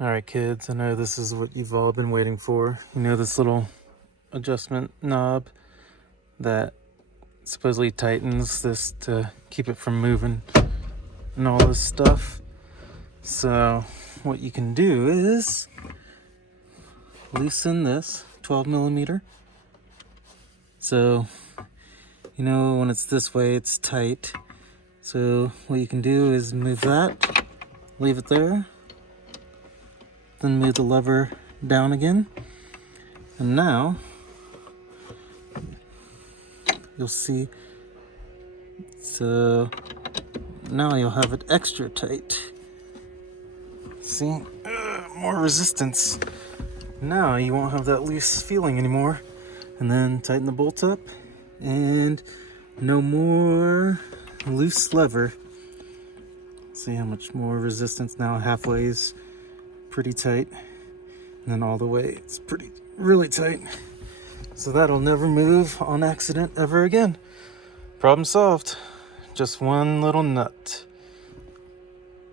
Alright kids, I know this is what you've all been waiting for. You know this little adjustment knob that supposedly tightens this to keep it from moving and all this stuff. So what you can do is loosen this 12 millimeter. So you know when it's this way it's tight. So what you can do is move that, leave it there, then move the lever down again, and now you'll see, so now you'll have it extra tight. See, more resistance. Now you won't have that loose feeling anymore. And then tighten the bolt up, and no more loose lever. See how much more resistance now. Halfway is pretty tight, and then all the way it's really tight. So that'll never move on accident ever again. Problem solved. Just one little nut.